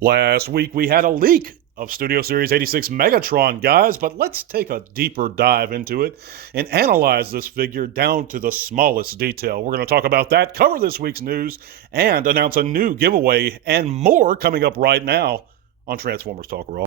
Last week we had a leak of Studio Series 86 Megatron, guys, but let's take a deeper dive into it and analyze this figure down to the smallest detail. We're going to talk about that, cover this week's news, and announce a new giveaway and more coming up right now on Transformers Talk Raw.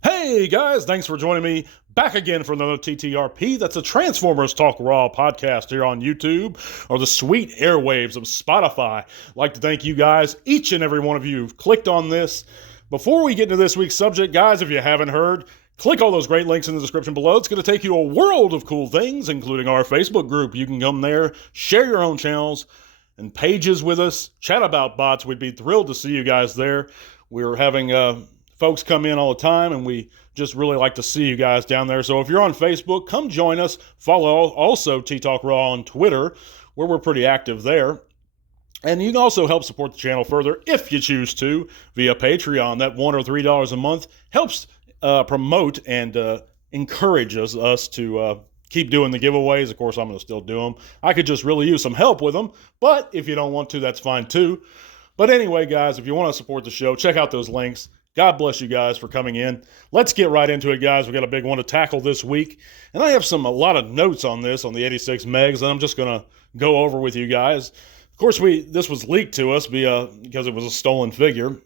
Hey guys, thanks for joining me back again for another TTRP. That's a Transformers Talk Raw podcast here on YouTube or the sweet airwaves of Spotify. I'd like to thank you guys, each and every one of you who've clicked on this. Before we get into this week's subject, guys, if you haven't heard, click all those great links in the description below. It's going to take you a world of cool things, including our Facebook group. You can come there, share your own channels and pages with us, chat about bots. We'd be thrilled to see you guys there. We're having folks come in all the time, and we just really like to see you guys down there. So if you're on Facebook, come join us. Follow also T-Talk Raw on Twitter, where we're pretty active there. And you can also help support the channel further if you choose to via Patreon. That $1 or $3 a month helps promote and encourages us to keep doing the giveaways. Of course, I'm going to still do them. I could just really use some help with them, but if you don't want to, that's fine too. But anyway, guys, if you want to support the show, check out those links. God bless you guys for coming in. Let's get right into it, guys. We got a big one to tackle this week. And I have a lot of notes on this, on the 86 Megs, and I'm just going to go over with you guys. Of course, this was leaked to us because it was a stolen figure.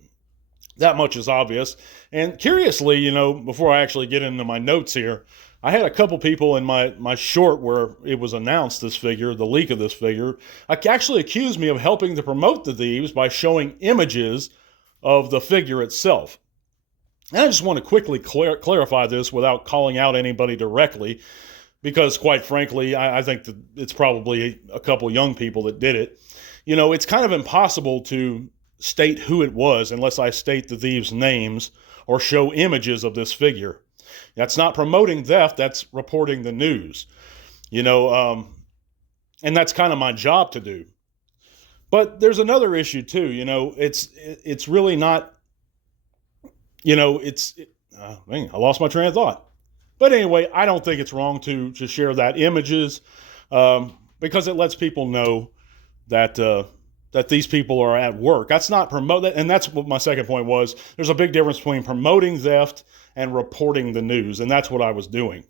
That much is obvious. And curiously, before I actually get into my notes here, I had a couple people in my short where it was announced, this figure, the leak of this figure, actually accused me of helping to promote the thieves by showing images of the figure itself. And I just want to quickly clarify this without calling out anybody directly, because quite frankly, I think that it's probably a couple young people that did it. It's kind of impossible to state who it was unless I state the thieves' names or show images of this figure. That's not promoting theft, that's reporting the news. And that's kind of my job to do. But there's another issue too. It's really not, I lost my train of thought. But anyway, I don't think it's wrong to share that images because it lets people know that these people are at work. That's not promote, and that's what my second point was. There's a big difference between promoting theft and reporting the news, and that's what I was doing.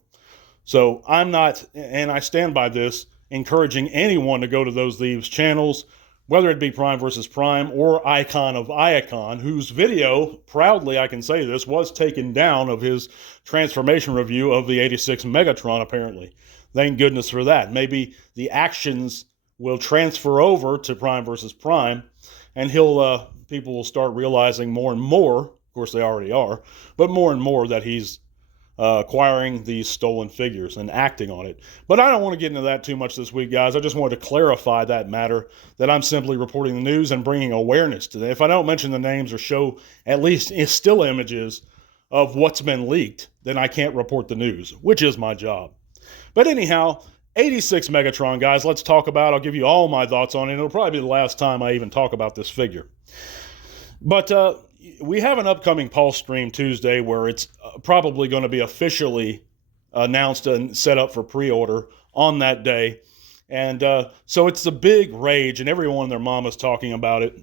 So I'm not, and I stand by this, encouraging anyone to go to those thieves' channels, whether it be Prime versus Prime or Icon of Iacon, whose video, proudly I can say this, was taken down of his transformation review of the 86 Megatron, apparently. Thank goodness for that. Maybe the actions will transfer over to Prime versus Prime, and people will start realizing more and more, of course they already are, but more and more that he's acquiring these stolen figures and acting on it. But I don't want to get into that too much this week, guys. I just wanted to clarify that matter, that I'm simply reporting the news and bringing awareness to that. If I don't mention the names or show at least still images of what's been leaked, then I can't report the news, which is my job. But anyhow, 86 Megatron, guys, let's talk about. I'll give you all my thoughts on it. It'll probably be the last time I even talk about this figure. But we have an upcoming Pulse stream Tuesday where it's probably going to be officially announced and set up for pre-order on that day. And so it's the big rage, and everyone and their mom is talking about it.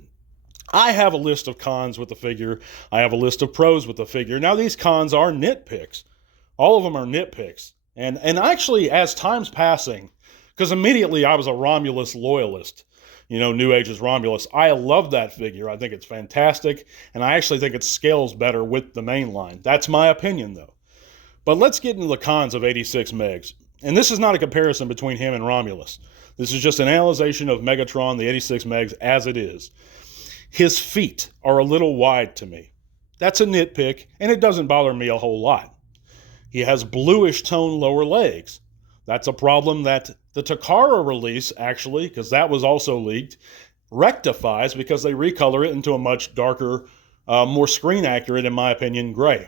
I have a list of cons with the figure. I have a list of pros with the figure. Now, these cons are nitpicks. All of them are nitpicks. And actually, as time's passing, because immediately I was a Romulus loyalist, New Age's Romulus. I love that figure. I think it's fantastic, and I actually think it scales better with the main line. That's my opinion, though. But let's get into the cons of 86 Megs. And this is not a comparison between him and Romulus. This is just an analyzation of Megatron, the 86 Megs, as it is. His feet are a little wide to me. That's a nitpick, and it doesn't bother me a whole lot. He has bluish tone lower legs. That's a problem that the Takara release, actually, because that was also leaked, rectifies because they recolor it into a much darker, more screen accurate, in my opinion, gray.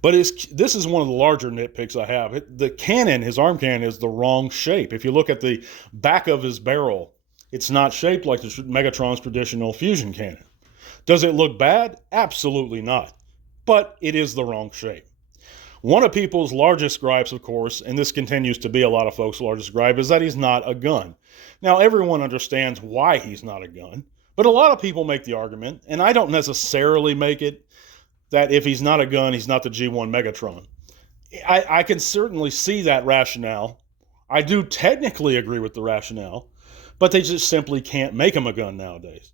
But this is one of the larger nitpicks I have. The cannon, his arm cannon, is the wrong shape. If you look at the back of his barrel, it's not shaped like the Megatron's traditional fusion cannon. Does it look bad? Absolutely not. But it is the wrong shape. One of people's largest gripes, of course, and this continues to be a lot of folks' largest gripe, is that he's not a gun. Now, everyone understands why he's not a gun, but a lot of people make the argument, and I don't necessarily make it, that if he's not a gun, he's not the G1 Megatron. I can certainly see that rationale. I do technically agree with the rationale, but they just simply can't make him a gun nowadays.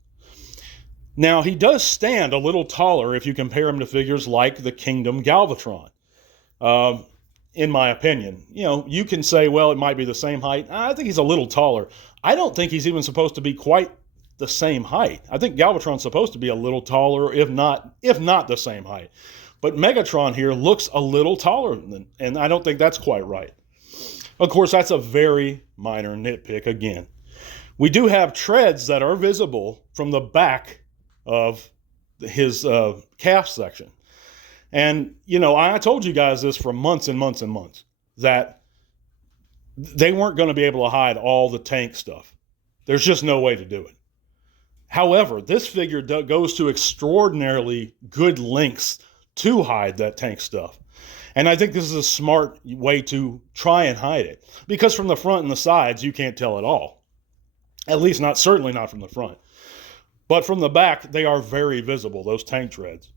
Now, he does stand a little taller if you compare him to figures like the Kingdom Galvatron. In my opinion, you can say, well, it might be the same height. I think he's a little taller. I don't think he's even supposed to be quite the same height. I think Galvatron's supposed to be a little taller, if not the same height. But Megatron here looks a little taller, and I don't think that's quite right. Of course, that's a very minor nitpick again. We do have treads that are visible from the back of his calf section. And, I told you guys this for months and months and months, that they weren't going to be able to hide all the tank stuff. There's just no way to do it. However, this figure goes to extraordinarily good lengths to hide that tank stuff. And I think this is a smart way to try and hide it. Because from the front and the sides, you can't tell at all. At least certainly not from the front. But from the back, they are very visible, those tank treads.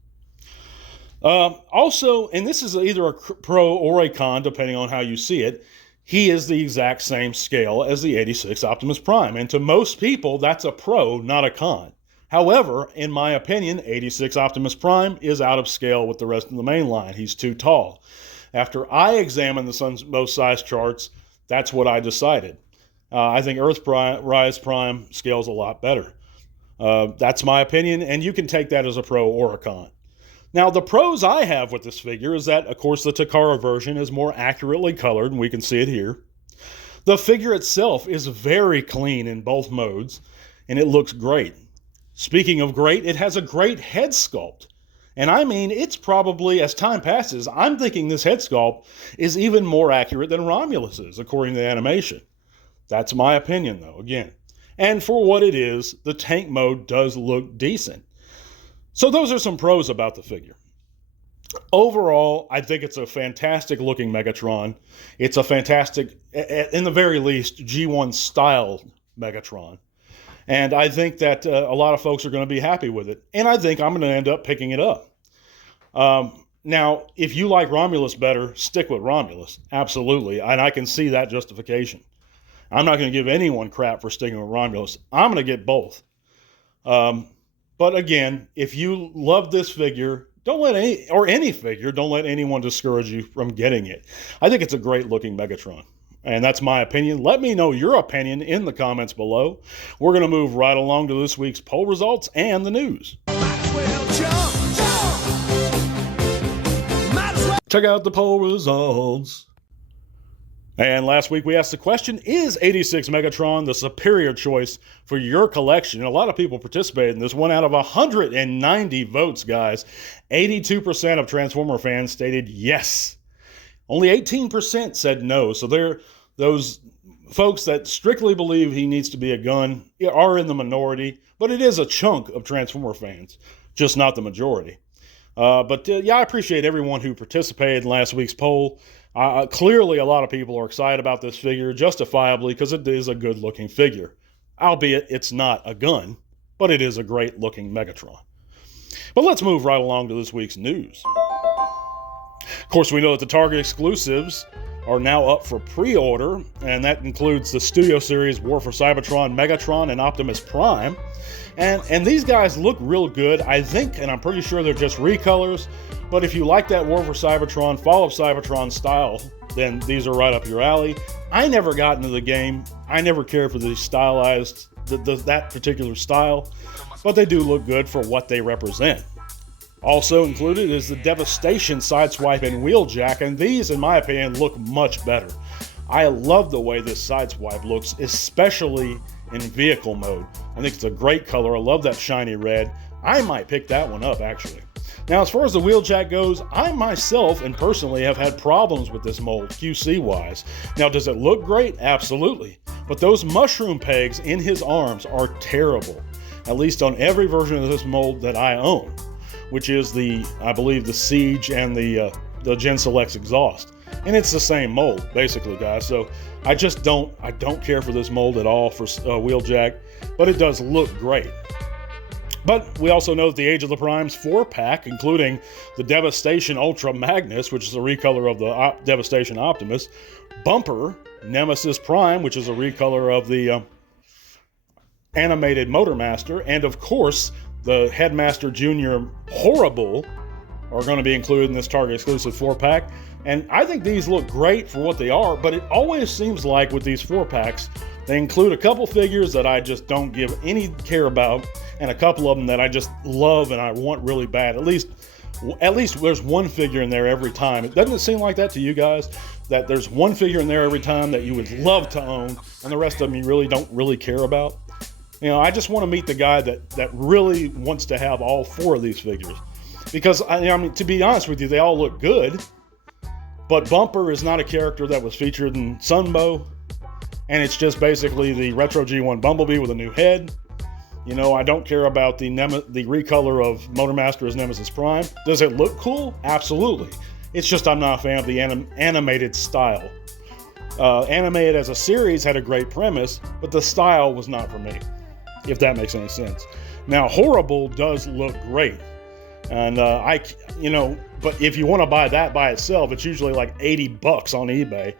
Also, and this is either a pro or a con, depending on how you see it, he is the exact same scale as the 86 Optimus Prime. And to most people, that's a pro, not a con. However, in my opinion, 86 Optimus Prime is out of scale with the rest of the main line. He's too tall. After I examined the Sun's size charts, that's what I decided. I think Earthrise Prime scales a lot better. That's my opinion, and you can take that as a pro or a con. Now, the pros I have with this figure is that, of course, the Takara version is more accurately colored, and we can see it here. The figure itself is very clean in both modes, and it looks great. Speaking of great, it has a great head sculpt. And I mean, it's probably, as time passes, I'm thinking this head sculpt is even more accurate than Romulus's, according to the animation. That's my opinion, though, again. And for what it is, the tank mode does look decent. So those are some pros about the figure. Overall, I think it's a fantastic looking Megatron. It's a fantastic, in the very least, G1 style Megatron. And I think that a lot of folks are going to be happy with it. And I think I'm going to end up picking it up. Now, if you like Romulus better, stick with Romulus. Absolutely. And I can see that justification. I'm not going to give anyone crap for sticking with Romulus. I'm going to get both. But again, if you love this figure, don't let any figure, don't let anyone discourage you from getting it. I think it's a great looking Megatron. And that's my opinion. Let me know your opinion in the comments below. We're going to move right along to this week's poll results and the news. Check out the poll results. And last week we asked the question, is 86 Megatron the superior choice for your collection? And a lot of people participated in this. One out of 190 votes, guys. 82% of Transformer fans stated yes. Only 18% said no. So those folks that strictly believe he needs to be a gun are in the minority. But it is a chunk of Transformer fans, just not the majority. Yeah, I appreciate everyone who participated in last week's poll. Clearly, a lot of people are excited about this figure, justifiably, because it is a good-looking figure. Albeit, it's not a gun, but it is a great-looking Megatron. But let's move right along to this week's news. Of course, we know that the Target exclusives are now up for pre-order, and that includes the Studio Series War for Cybertron, Megatron, and Optimus Prime. And these guys look real good, I think, and I'm pretty sure they're just recolors. But if you like that War for Cybertron, Fall of Cybertron style, then these are right up your alley. I never got into the game. I never cared for the stylized, that particular style, but they do look good for what they represent. Also included is the Devastation Sideswipe and Wheeljack, and these, in my opinion, look much better. I love the way this Sideswipe looks, especially in vehicle mode. I think it's a great color. I love that shiny red. I might pick that one up, actually. Now, as far as the Wheeljack goes, I myself and personally have had problems with this mold, QC-wise. Now, does it look great? Absolutely. But those mushroom pegs in his arms are terrible. at least on every version of this mold that I own, which is I believe the Siege and the Gen Selects exhaust. And it's the same mold, basically, guys. So I don't care for this mold at all for Wheeljack, but it does look great. But we also know that the Age of the Primes 4-pack, including the Devastation Ultra Magnus, which is a recolor of the Devastation Optimus, Bumper Nemesis Prime, which is a recolor of the animated Motormaster, and of course the Headmaster Junior Horrible are going to be included in this Target exclusive 4-pack. And I think these look great for what they are, but it always seems like with these 4-packs, they include a couple figures that I just don't give any care about, and a couple of them that I just love and I want really bad. At least there's one figure in there every time. It doesn't seem like that to you guys, that there's one figure in there every time that you would love to own, and the rest of them you really don't really care about. You know, I just want to meet the guy that really wants to have all 4 of these figures. Because, I mean, to be honest with you, they all look good, but Bumper is not a character that was featured in Sunbow, and it's just basically the Retro G1 Bumblebee with a new head. You know, I don't care about the recolor of Motormaster as Nemesis Prime. Does it look cool? Absolutely. It's just I'm not a fan of the animated style. Animated as a series had a great premise, but the style was not for me, if that makes any sense. Now, Horrible does look great. And but if you want to buy that by itself, it's usually like $80 on eBay,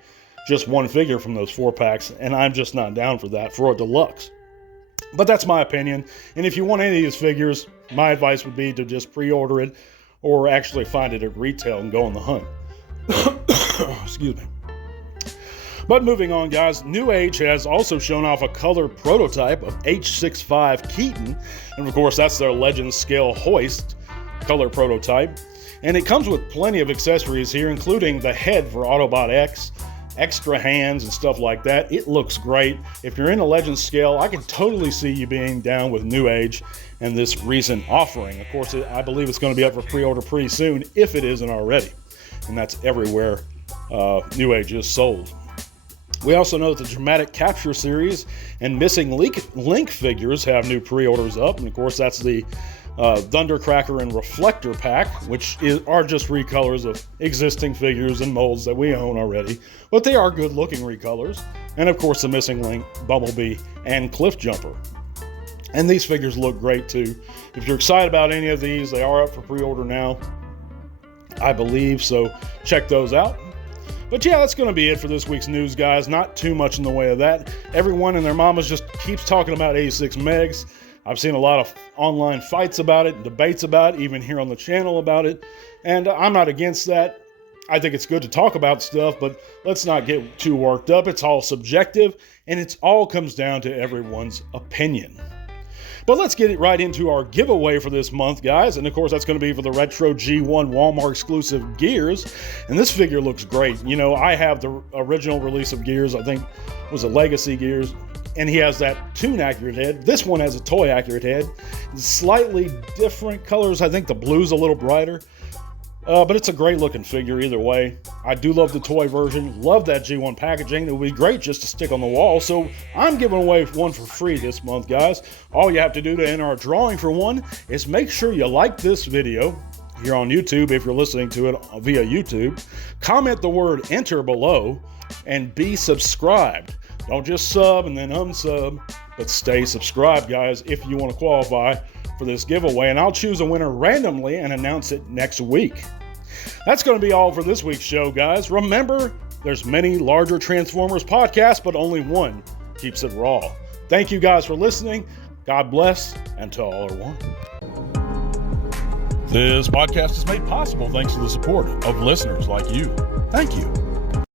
just one figure from those 4-packs, and I'm just not down for that for a deluxe. But that's my opinion, and if you want any of these figures, my advice would be to just pre-order it, or actually find it at retail and go on the hunt. Excuse me. But moving on, guys, New Age has also shown off a color prototype of H65 Keaton, and of course that's their Legend Scale Hoist color prototype, and it comes with plenty of accessories here, including the head for Autobot X, extra hands and stuff like that. It looks great. If you're in a Legend scale, I can totally see you being down with New Age and this recent offering. Of course, I believe it's going to be up for pre-order pretty soon, if it isn't already, and that's everywhere New Age is sold. We also know that the Dramatic Capture series and Missing Link figures have new pre-orders up, and of course that's the Thundercracker and Reflector pack, which are just recolors of existing figures and molds that we own already, but they are good looking recolors. And of course the Missing Link, Bumblebee, and Cliff Jumper. And these figures look great too. If you're excited about any of these, they are up for pre-order now, I believe, so check those out. But yeah, that's going to be it for this week's news, guys. Not too much in the way of that. Everyone and their mamas just keeps talking about 86 Megs. I've seen a lot of online fights about it, debates about it, even here on the channel about it. And I'm not against that. I think it's good to talk about stuff, but let's not get too worked up. It's all subjective, and it all comes down to everyone's opinion. But let's get it right into our giveaway for this month, guys. And of course, that's going to be for the Retro G1 Walmart exclusive Gears. And this figure looks great. You know, I have the original release of Gears, I think it was a Legacy Gears. And he has that Toon accurate head. This one has a toy accurate head. Slightly different colors. I think the blue's a little brighter. But it's a great looking figure either way. I do love the toy version. Love that G1 packaging. It would be great just to stick on the wall. So I'm giving away one for free this month, guys. All you have to do to enter our drawing for one is make sure you like this video here on YouTube if you're listening to it via YouTube. Comment the word enter below and be subscribed. Don't just sub and then unsub, but stay subscribed, guys, if you want to qualify for this giveaway. And I'll choose a winner randomly and announce it next week. That's going to be all for this week's show, guys. Remember, there's many larger Transformers podcasts, but only one keeps it raw. Thank you guys for listening. God bless, and to all are one. This podcast is made possible thanks to the support of listeners like you. Thank you.